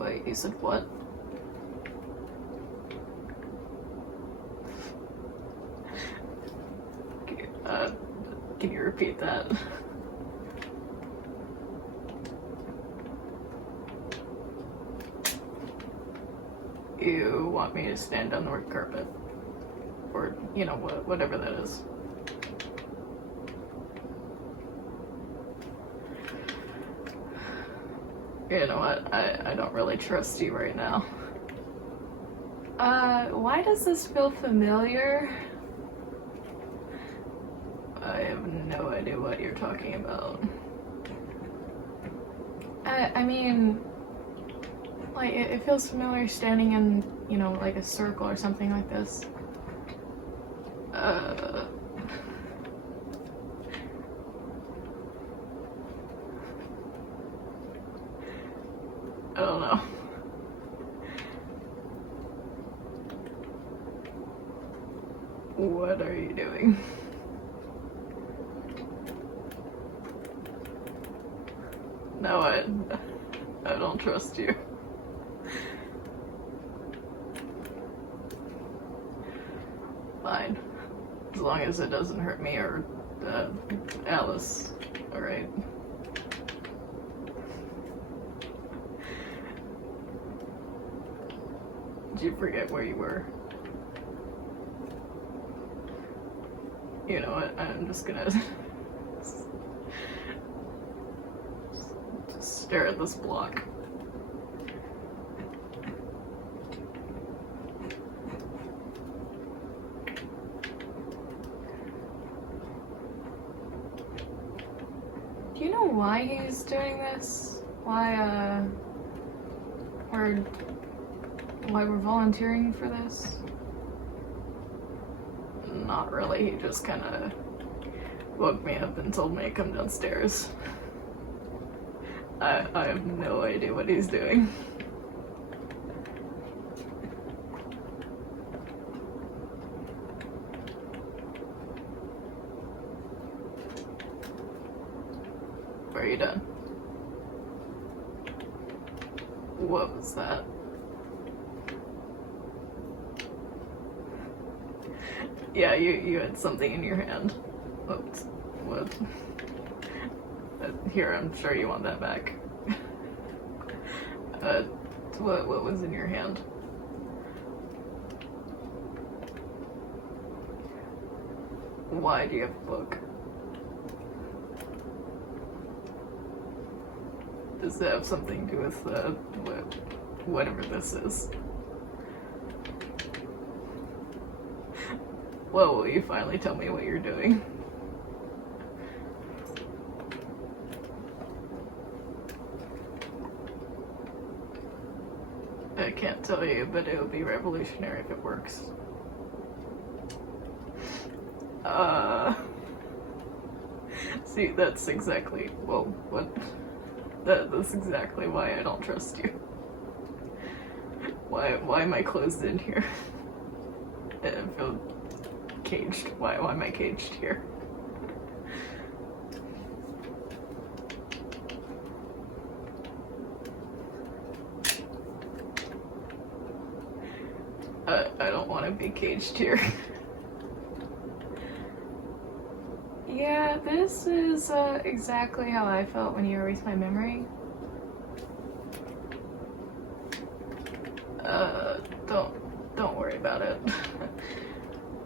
Wait, you said what? Can you repeat that? You want me to stand on the red carpet? Or, you know, whatever that is. You know what? I don't really trust you right now. Why does this feel familiar? I have no idea what you're talking about. I mean, like, it feels familiar standing in, you know, like a circle or something like this. I don't know. What are you doing? No, I don't trust you. Fine. As long as it doesn't hurt me or Alice, alright? Did you forget where you were? You know what, I'm just gonna just stare at this block. Do you know why he's doing this? Why we're volunteering for this? Not really, he just kinda woke me up and told me to come downstairs. I have no idea what he's doing. Are you done? What was that? Yeah, you had something in your hand. Oops. What? Here, I'm sure you want that back. What was in your hand? Why do you have a book? Does it have something to do with whatever this is? Well, will you finally tell me what you're doing? I can't tell you, but it would be revolutionary if it works. See, that's exactly, well, what? That's exactly why I don't trust you. Why am I closed in here? I feel caged. Why am I caged here? I don't want to be caged here. Yeah, this is exactly how I felt when you erased my memory. Don't worry about it.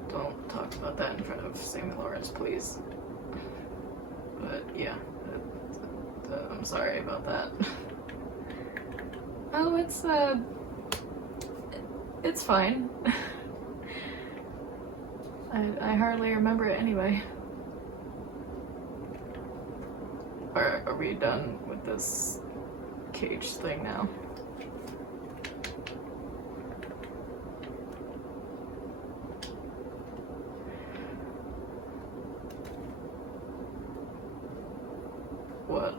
Don't talk about that in front of Sammy Lawrence, please. But yeah, I'm sorry about that. Oh, it's fine. I hardly remember it anyway. Are we done with this cage thing now? What?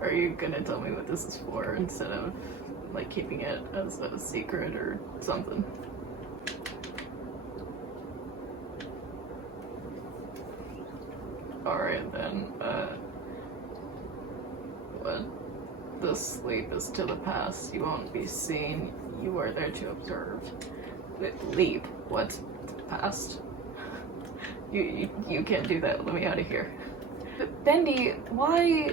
Are you gonna tell me what this is for instead of, like, keeping it as a secret or something? Alright then. Listen, what? The sleep is to the past. You won't be seen. You are there to observe. Leap. What? Past? You can't do that. Let me out of here. But Bendy, why?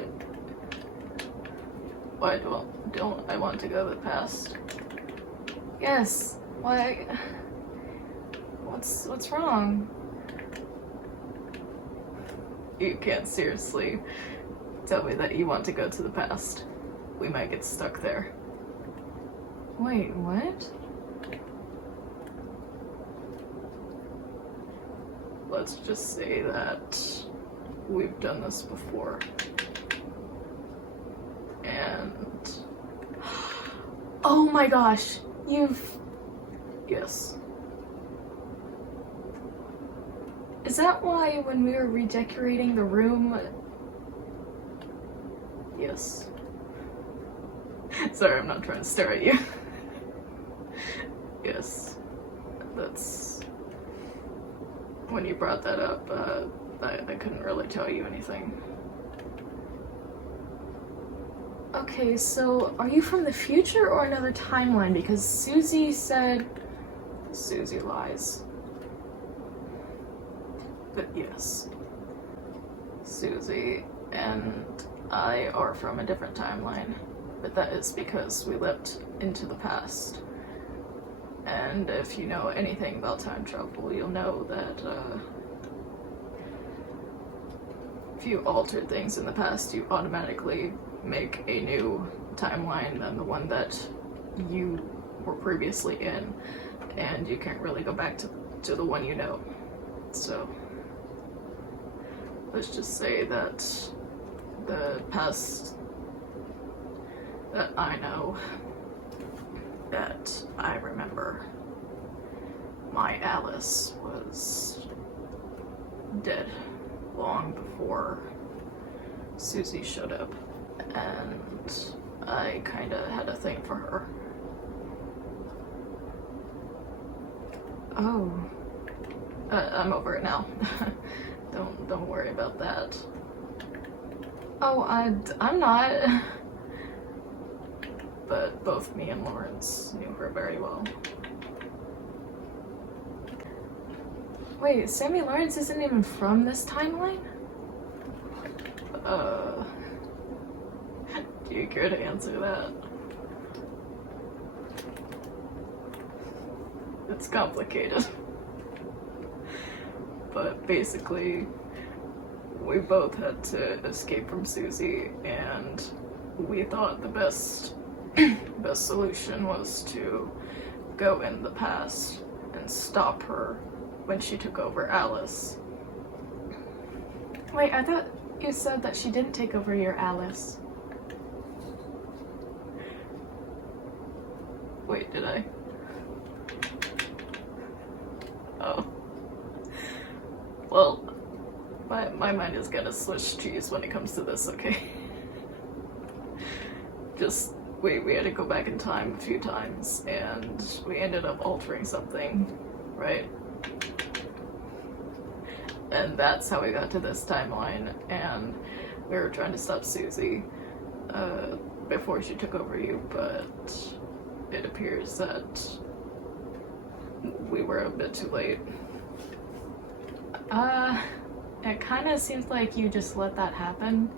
Why don't I want to go to the past? Yes. Why? What's wrong? You can't seriously tell me that you want to go to the past. We might get stuck there. Wait, what? Let's just say that we've done this before. And... Oh my gosh! Yes. Is that why when we were redecorating the room... Yes. Sorry, I'm not trying to stare at you. Yes. That's... When you brought that up, I couldn't really tell you anything. Okay, so are you from the future or another timeline? Because Susie said... Susie lies. But yes. Susie and I are from a different timeline. But that is because we leapt into the past. And if you know anything about time travel, you'll know that if you alter things in the past, you automatically make a new timeline than the one that you were previously in, and you can't really go back to the one you know. So let's just say that the past that I know, that I remember, my Alice was dead long before Susie showed up, and I kinda had a thing for her. Oh. I'm over it now. Don't worry about that. Oh, I'm not. But both me and Lawrence knew her very well. Wait, Sammy Lawrence isn't even from this timeline? Do you care to answer that? It's complicated. But basically, we both had to escape from Susie, and we thought the best solution was to go in the past and stop her when she took over Alice. Wait, I thought you said that she didn't take over your Alice. Wait, did I? Oh. Well, my mind is gonna Swiss cheese when it comes to this, okay? Just, we had to go back in time a few times, and we ended up altering something, right? And that's how we got to this timeline, and we were trying to stop Susie before she took over you, but it appears that we were a bit too late. It kind of seems like you just let that happen.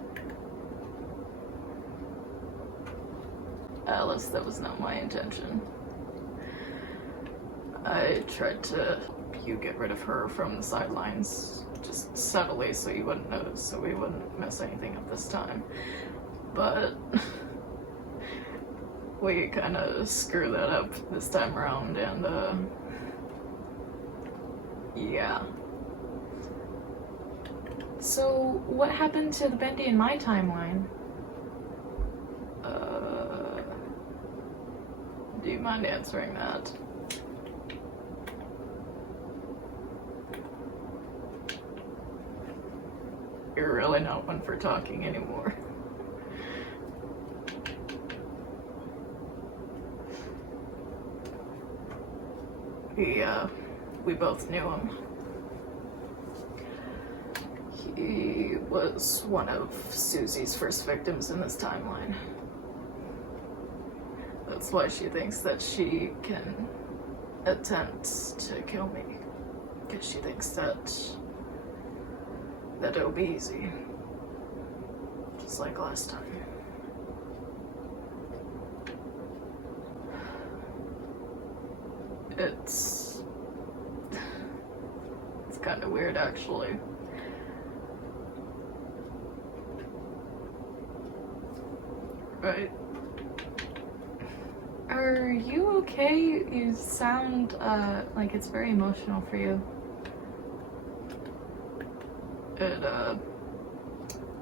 Alice, that was not my intention. I tried to get rid of her from the sidelines, just subtly, so you wouldn't notice, so we wouldn't mess anything up this time. But we kind of screwed that up this time around, and yeah. So what happened to the Bendy in my timeline? Do you mind answering that? You're really not one for talking anymore. We both knew him. He was one of Susie's first victims in this timeline. That's why she thinks that she can attempt to kill me. Because she thinks that it'll be easy. Just like last time. It's kind of weird, actually. Right. Are you okay? You sound like it's very emotional for you.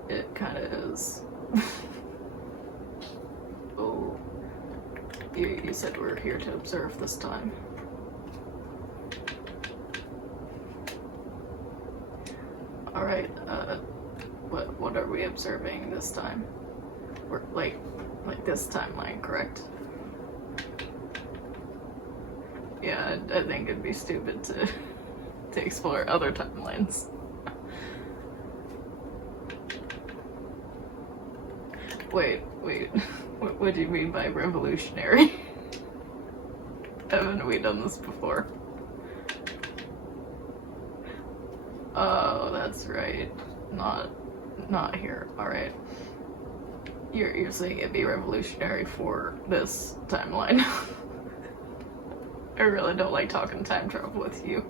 It kind of is. Oh, you said we're here to observe this time. All right. What are we observing this time? We're like this timeline, correct? Yeah, I think it'd be stupid to explore other timelines. Wait, what do you mean by revolutionary? Haven't we done this before? Oh, that's right. Not here. Alright. You're saying it'd be revolutionary for this timeline. I really don't like talking time travel with you.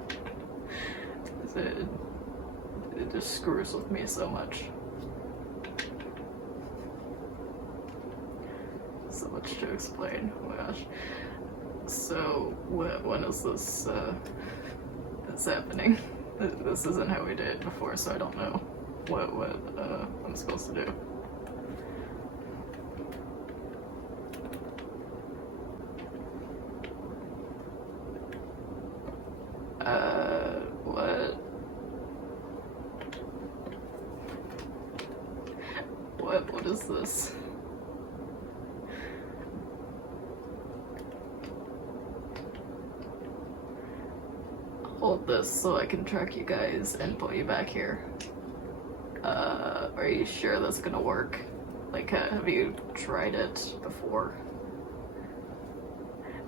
It just screws with me so much. So much to explain. Oh my gosh. So when is this happening? This isn't how we did it before, so I don't know what I'm supposed to do. What is this? Hold this so I can track you guys and put you back here. Are you sure that's gonna work? Like, have you tried it before?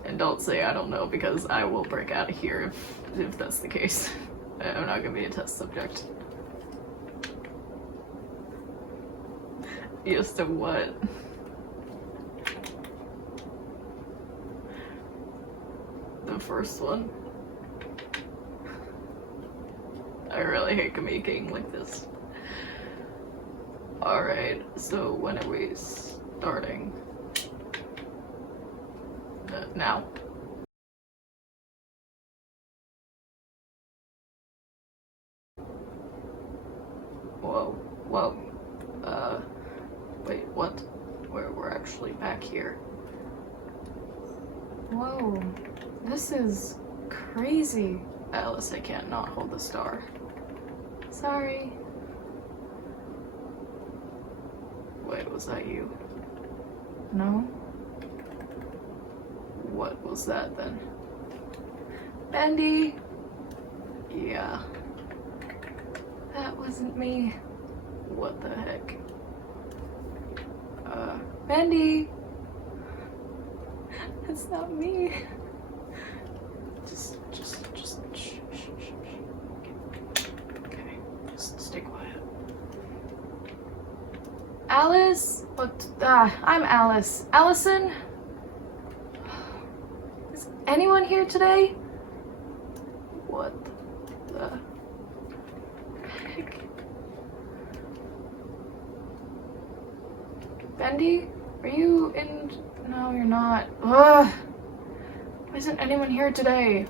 And don't say I don't know, because I will break out of here if that's the case. I'm not gonna be a test subject. Yes to what? The first one? I really hate communicating like this. Alright, so when are we starting? Now. Whoa. Wait, what? We're actually back here. Whoa, this is crazy. Alice, I can't not hold the star. Sorry. Wait, was that you? No? What was that then? Bendy! Yeah. That wasn't me. What the heck? Bendy! It's not me. Just shh. Okay, just stay quiet. Alice? What? I'm Alice. Alison? Is anyone here today? What the heck? Bendy? Are you in? No, you're not. Ugh. Why isn't anyone here today?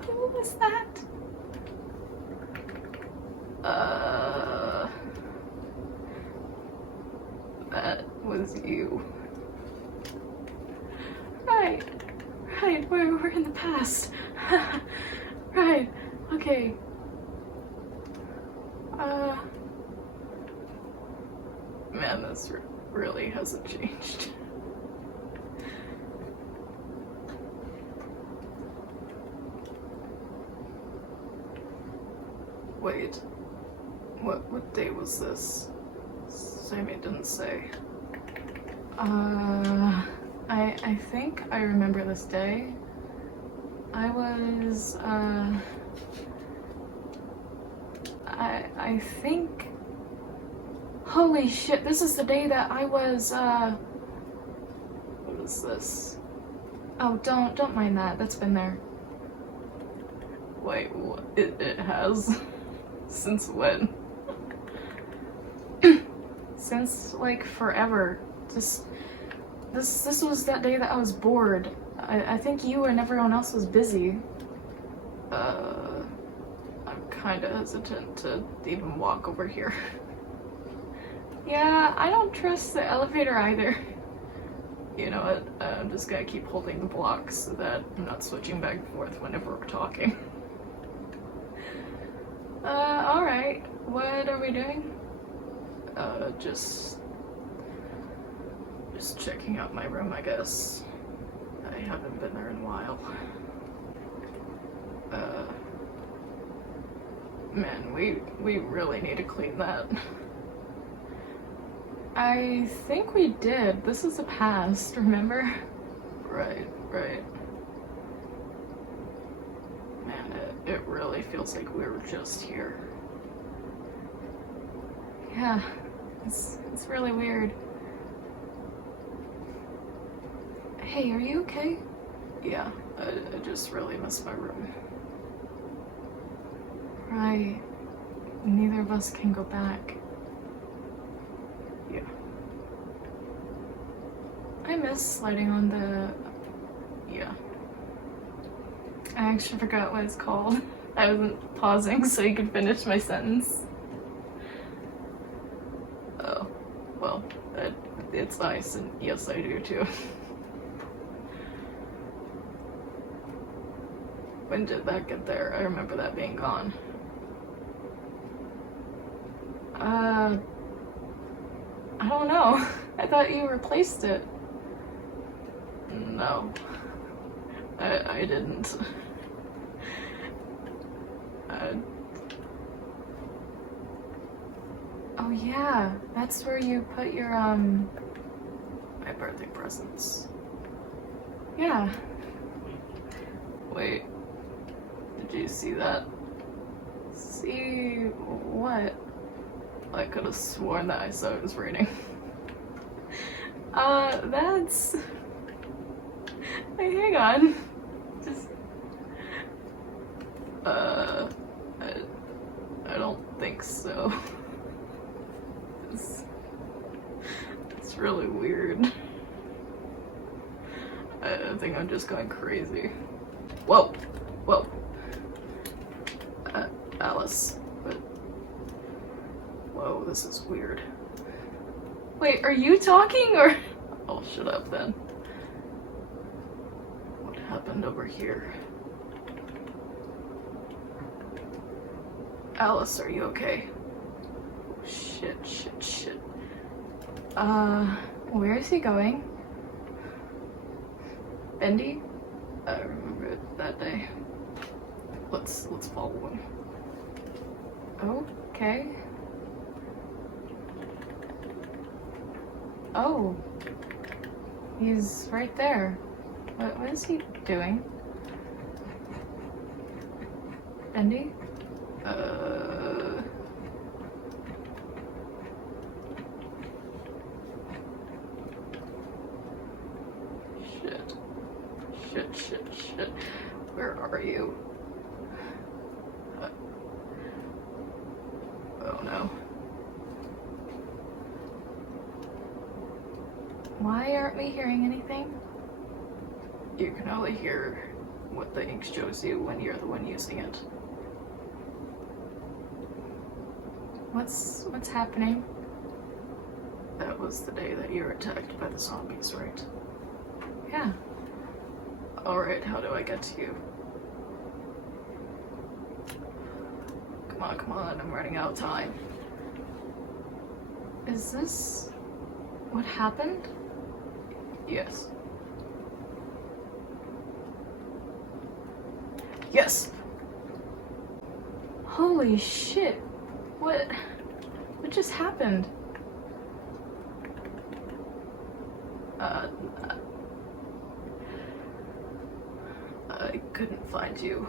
Who was that? That was you. Right. We're in the past. Right. Okay. Man, this really hasn't changed. Wait. day was this? Sammy didn't say. I think I remember this day. I was, I think... Holy shit, this is the day that I was, What is this? Oh, don't mind that. That's been there. Wait, what? It has? Since when? Since, like, forever. This was that day that I was bored. I think you and everyone else was busy. I'm kinda hesitant to even walk over here. Yeah, I don't trust the elevator either. You know what? I'm just gonna keep holding the block so that I'm not switching back and forth whenever we're talking. Alright. What are we doing? Just checking out my room, I guess. I haven't been there in a while. Man, we really need to clean that. I think we did. This is a past, remember? Right. Man, it really feels like we were just here. Yeah, it's really weird. Hey, are you okay? Yeah, I just really miss my room. Right. Neither of us can go back. Yeah. I miss sliding on the... Yeah. I actually forgot what it's called. I wasn't pausing so you could finish my sentence. Oh, well, it's nice, and yes, I do too. When did that get there? I remember that being gone. I don't know. I thought you replaced it. No. I didn't. Oh yeah, that's where you put your, My birthday presents. yeah. Wait. Did you see that? See what? I could have sworn that I saw it was raining. That's... Wait, hang on. Just... I don't think so. It's really weird. I think I'm just going crazy. Whoa! Alice. But... Whoa, this is weird. Wait, are you talking or? I'll shut up then. What happened over here? Alice, are you okay? Oh, shit. Where is he going? Bendy? I remember it that day. Let's follow him. Okay. Oh. He's right there. What is he doing? Bendy? Shit. Where are you? Oh no. Why aren't we hearing anything? You can only hear what the ink shows you when you're the one using it. What's happening? That was the day that you were attacked by the zombies, right? Yeah. Alright, how do I get to you? Come on, I'm running out of time. Is this what happened? Yes. Yes! Holy shit. What? just happened? I couldn't find you.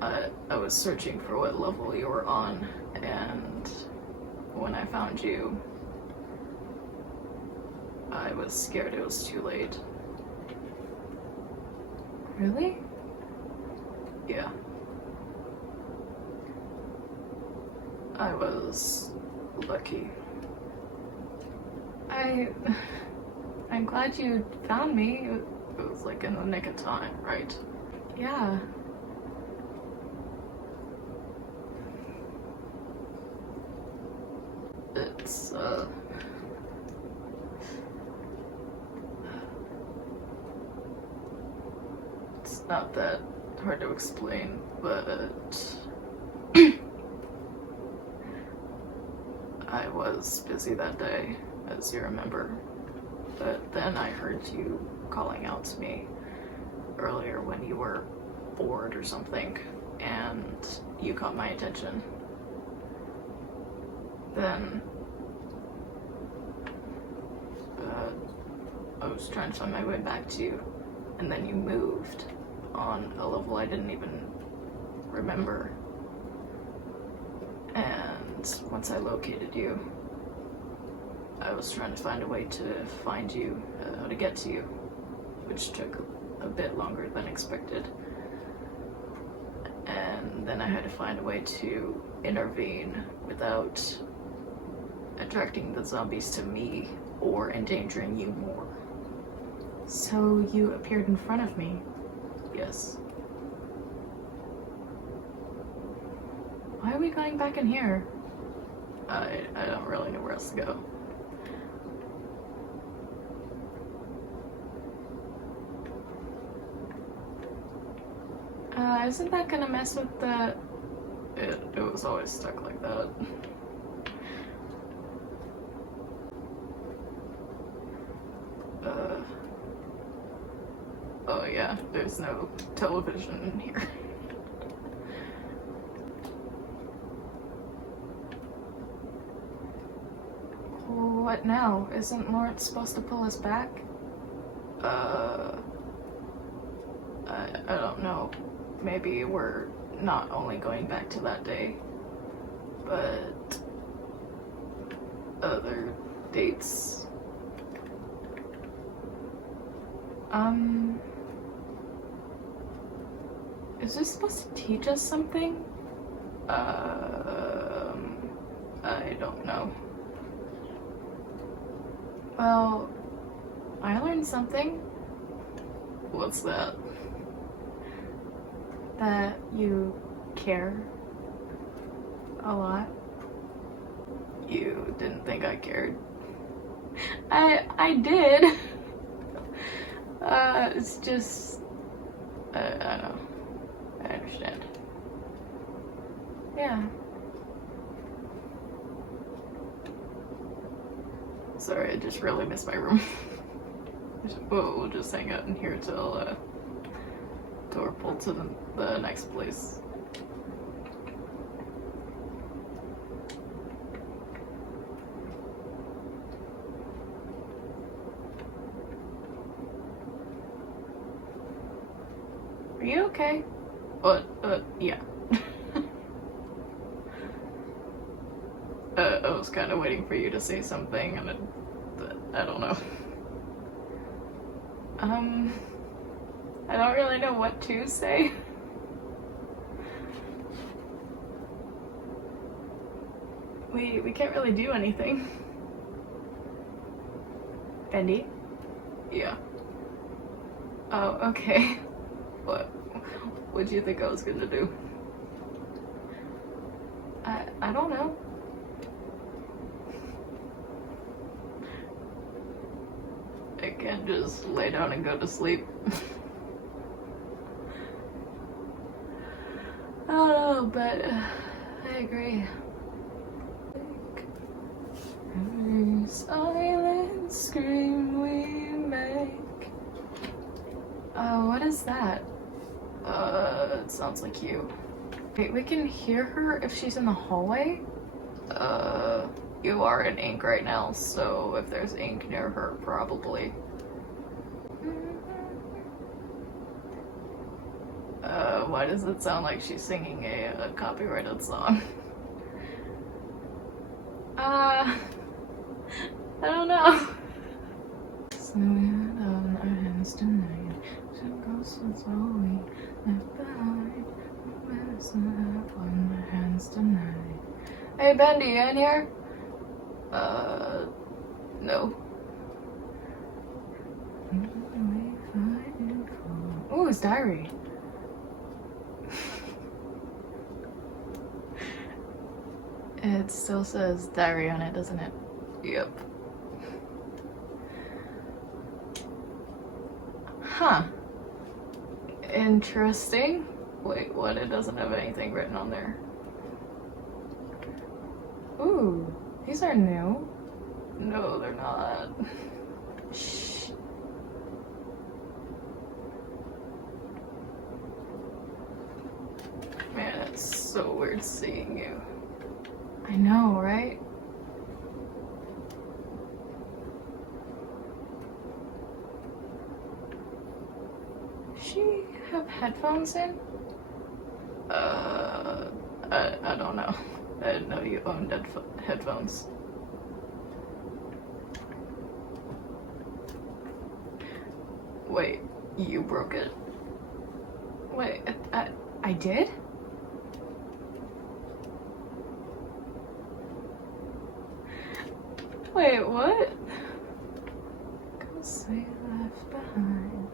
I was searching for what level you were on, and when I found you, I was scared it was too late. Really? Yeah. I was lucky. I'm glad you found me. It was like in the nick of time, right? Yeah. It's not that hard to explain, but I was busy that day, as you remember. But then I heard you calling out to me earlier when you were bored or something, and you caught my attention. Then I was trying to find my way back to you, and then you moved on a level I didn't even remember. And once I located you, I was trying to find a way to find you, to get to you, which took a bit longer than expected. And then I had to find a way to intervene without attracting the zombies to me or endangering you more. So you appeared in front of me? Yes. Why are we going back in here? I don't really know where else to go. Isn't that gonna mess with the... It was always stuck like that. Oh yeah, there's no television in here. What now? Isn't Lawrence supposed to pull us back? I don't know. Maybe we're not only going back to that day, but other dates. Is this supposed to teach us something? I don't know. Well, I learned something. What's that? That you care a lot. You didn't think I cared? I did. It's just... I know. I understand. Yeah. Sorry, I just really miss my room. We'll just hang out in here till we're pulled to the next place. Are you okay? What? Yeah. I was kind of waiting for you to say something, and I don't know. I don't really know what to say. We can't really do anything. Bendy? Yeah. Oh, okay. What do you think I was gonna do? I don't know. I can't just lay down and go to sleep. I don't know, but I agree. Every silent scream we make. What is that? It sounds like you. Wait, we can hear her if she's in the hallway? You are in Inkk right now, so if there's ink near her, probably. Why does it sound like she's singing a copyrighted song? I don't know. So we had on our hands tonight. Ghosts was all we left behind. Medicine on our hands tonight. Hey Bendy, you in here? No. Ooh, his diary. It still says diary on it, doesn't it? Yep. Huh. Interesting. Wait, what? It doesn't have anything written on there. Ooh, these are new. No, they're not. Shh. Man, it's so weird seeing you. I know, right? Does she have headphones in? I don't know. I didn't know you owned headphones. Wait, you broke it? Wait, I did? Wait, what? Ghosts we left behind.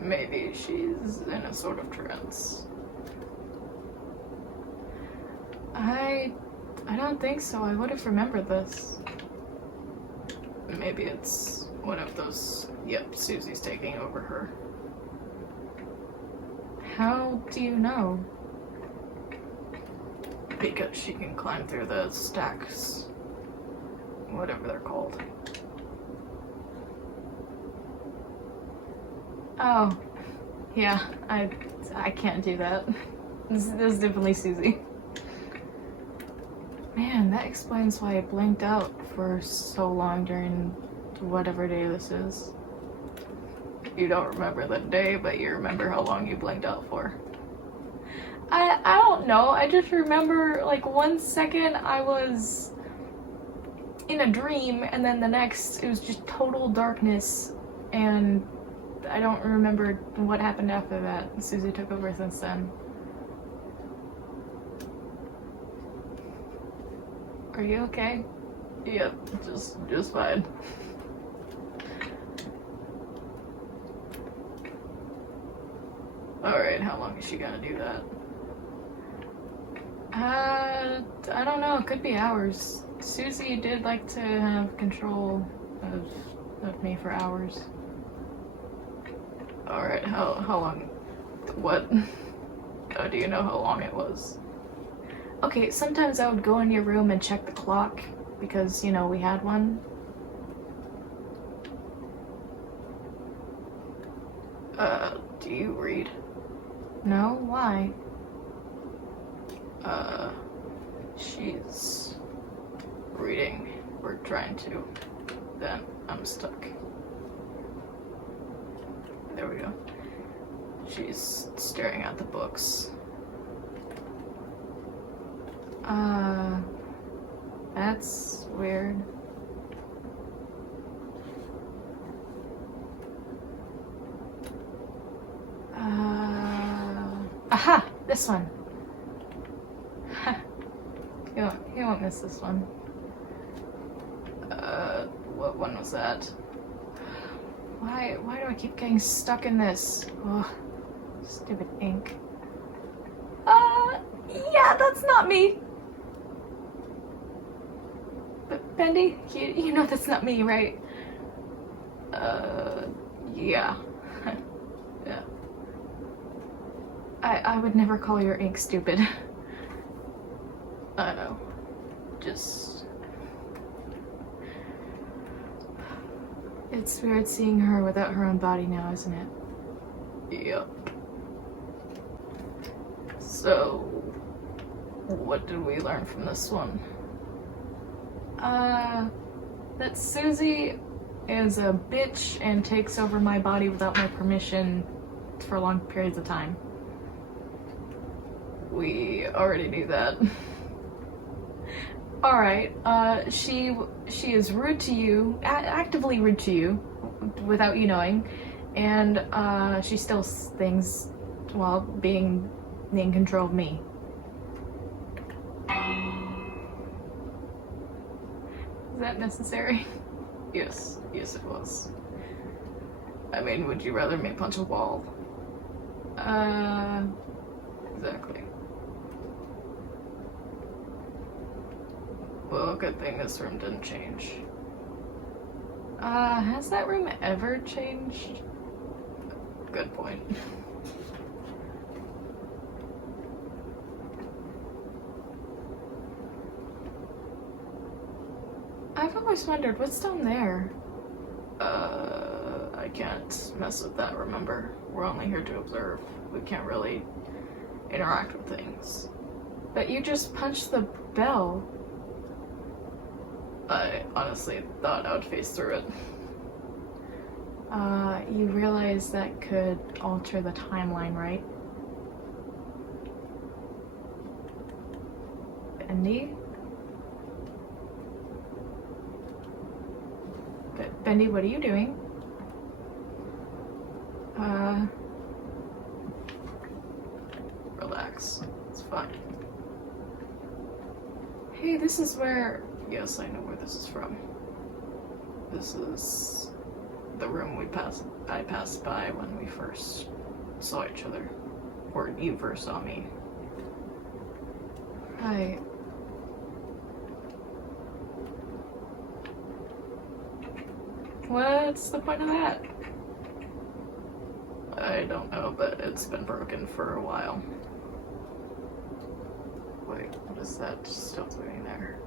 Maybe she's in a sort of trance. I don't think so. I would have remembered this. Maybe it's one of those, yep, Susie's taking over her. How do you know? Because she can climb through the stacks. Whatever they're called. Oh, yeah, I can't do that. This is definitely Susie. Man, that explains why I blanked out for so long during whatever day this is. You don't remember the day, but you remember how long you blanked out for. I don't know, I just remember like 1 second I was in a dream and then the next it was just total darkness and I don't remember what happened after that. Susie took over since then. Are you okay? Yep, just fine. Alright, how long is she gonna do that? I don't know, it could be hours. Susie did like to have control of me for hours. Alright, how long? What? Oh, do you know how long it was? Okay, sometimes I would go in your room and check the clock because, you know, we had one. Do you read? No? Why? She's reading. We're trying to. Then I'm stuck. There we go. She's staring at the books. That's weird. Aha! This one. You won't miss this one. What one was that? Why do I keep getting stuck in this? Ugh, stupid ink. Yeah, that's not me. But Bendy, you know that's not me, right? Yeah. Yeah. I would never call your ink stupid. I know. Just... It's weird seeing her without her own body now, isn't it? Yep. So, what did we learn from this one? That Susie is a bitch and takes over my body without my permission for long periods of time. We already knew that. Alright, she is rude to you, actively rude to you, without you knowing, and she steals things while being in control of me. Is that necessary? Yes, it was. I mean, would you rather me punch a wall? Exactly. Well, good thing this room didn't change. Has that room ever changed? Good point. I've always wondered, what's down there? I can't mess with that, remember? We're only here to observe. We can't really interact with things. But you just punched the bell. I honestly thought I would face through it. You realize that could alter the timeline, right? Bendy? Bendy, what are you doing? Relax. It's fine. Hey, this is where... Yes, I know where this is from. This is the room I passed by when we first saw each other. Or you first saw me. Right. What's the point of that? I don't know, but it's been broken for a while. Wait, what is that still doing there?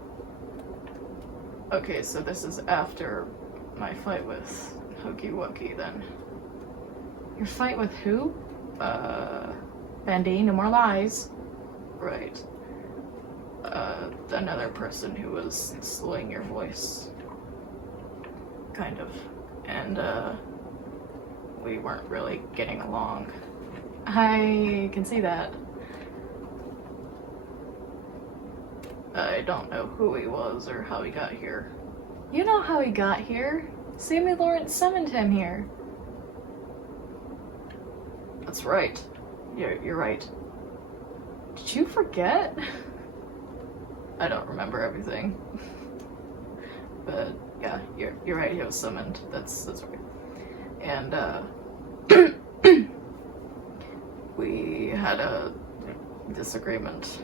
Okay, so this is after my fight with Hokey Wokey then. Your fight with who? Bendy, no more lies. Right. Another person who was slowing your voice. Kind of. And, we weren't really getting along. I can see that. I don't know who he was or how he got here. You know how he got here. Sammy Lawrence summoned him here. That's right. You're right. Did you forget? I don't remember everything. But yeah, you're right, he was summoned. That's right. And we had a disagreement.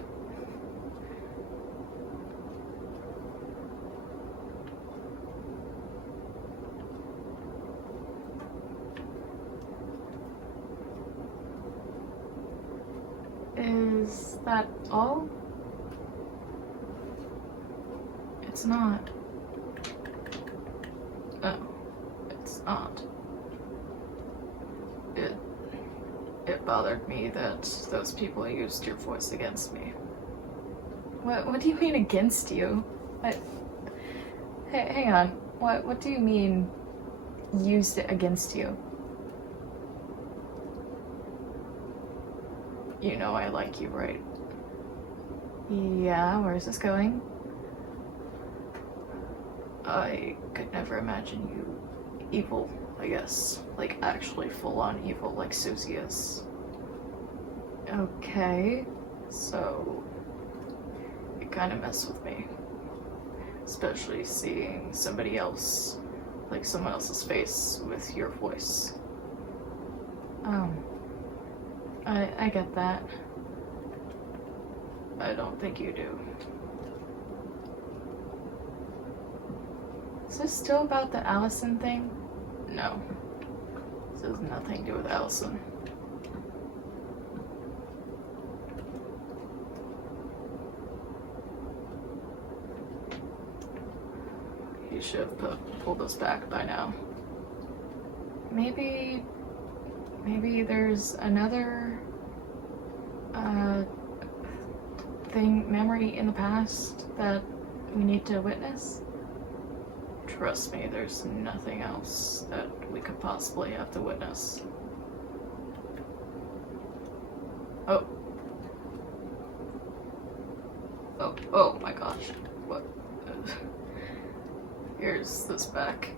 Is that all? It's not. No, it's not. It bothered me that those people used your voice against me. What do you mean against you? What? Hey, hang on. What do you mean used it against you? You know I like you, right? Yeah, where's this going? I could never imagine you evil, I guess. Like, actually full-on evil like Susie is. Okay. So, it kind of messed with me. Especially seeing somebody else, like someone else's face with your voice. I get that. I don't think you do. Is this still about the Alison thing? No. This has nothing to do with Alison. You should have pulled us back by now. Maybe there's another anything, memory in the past that we need to witness? Trust me, there's nothing else that we could possibly have to witness. Oh. Oh my gosh. What? Here's this back.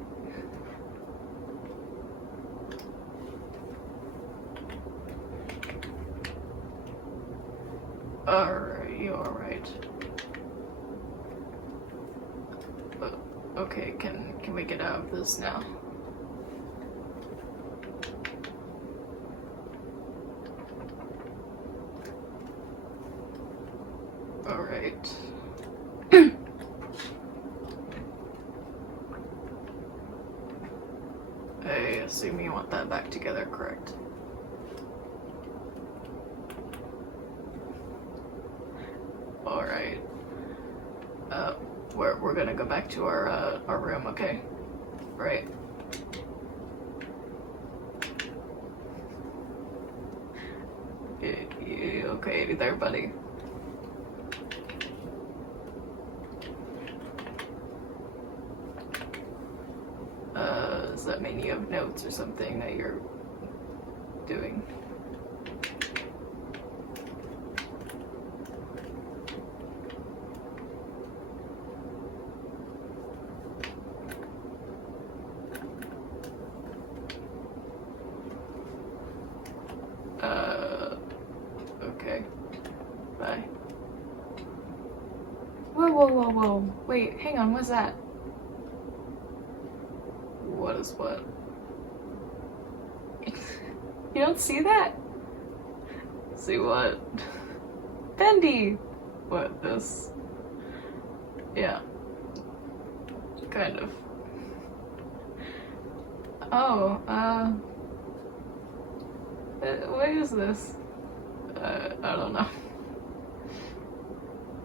Are you alright? Okay, can we get out of this now? Alright. I assume you want that back together, correct? Alright. We're gonna go back to our room, okay? Right. You okay there, buddy? Does that mean you have notes or something that you're doing? Okay. Bye. Whoa. Wait, hang on, what's that? What is what? You don't see that? See what? Bendy! What, this? Yeah. Kind of. Oh, what is this? I don't know.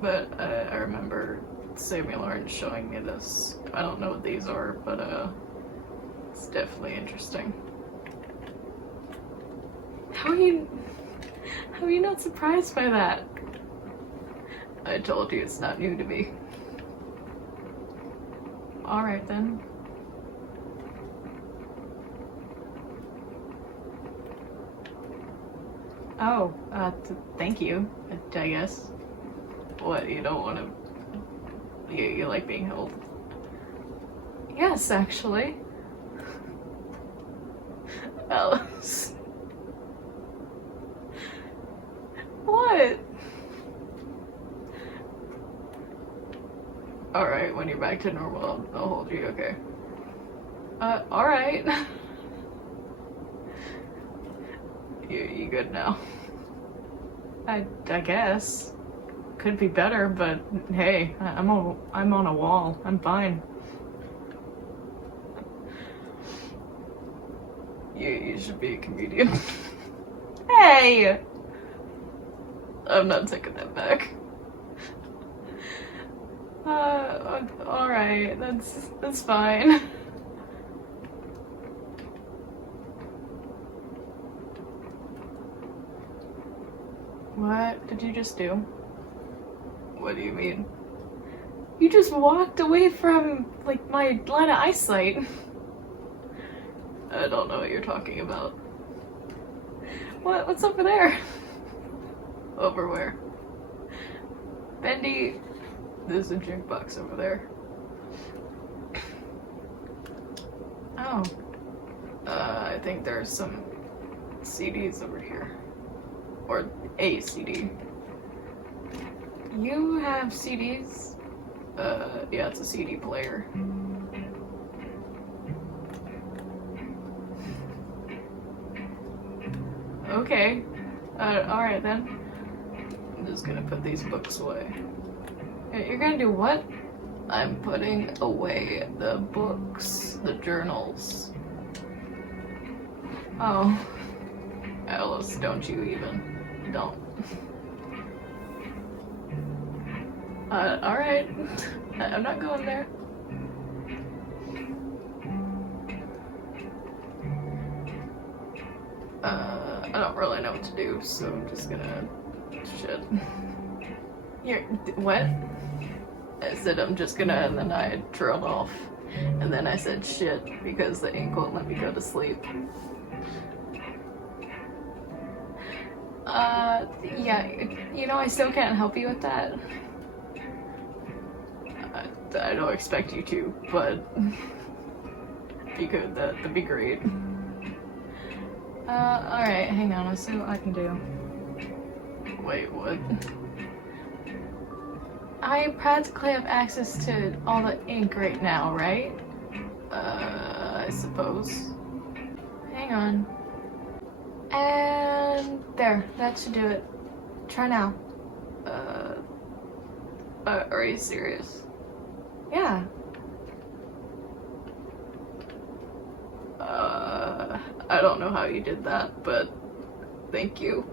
But I remember Sammy Lawrence showing me this. I don't know what these are, but it's definitely interesting. How are you not surprised by that? I told you it's not new to me. Alright then. Oh, thank you, I guess. What, you don't want to... You like being held? Yes, actually. Alice. What? Alright, when you're back to normal, I'll hold you, okay? Alright. You good now? I guess. Could be better, but hey, I'm on a wall. I'm fine. You should be a comedian. Hey! I'm not taking that back. Alright, that's fine. What did you just do? What do you mean? You just walked away from, like, my line of eyesight. I don't know what you're talking about. What's over there? Over where? Bendy, There's a jukebox over there. oh, I think there's some CDs over here. Or a CD. you have CDs? Yeah, it's a CD player. Okay. Alright then. I'm just gonna put these books away. You're gonna do what? I'm putting away the books, the journals. Oh. Alice, don't you even. Don't. Alright. I'm not going there. I don't really know what to do, so I'm just gonna shit. What? I said I'm just gonna, and then I trailed off. And then I said shit because the ink won't let me go to sleep. Yeah, you know, I still can't help you with that. I don't expect you to, but if you could, that'd be great. Alright, hang on, I'll see what I can do. Wait, what? I practically have access to all the ink right now, right? I suppose. Hang on. And there, that should do it. Try now. Are you serious? Yeah. I don't know how you did that, but thank you.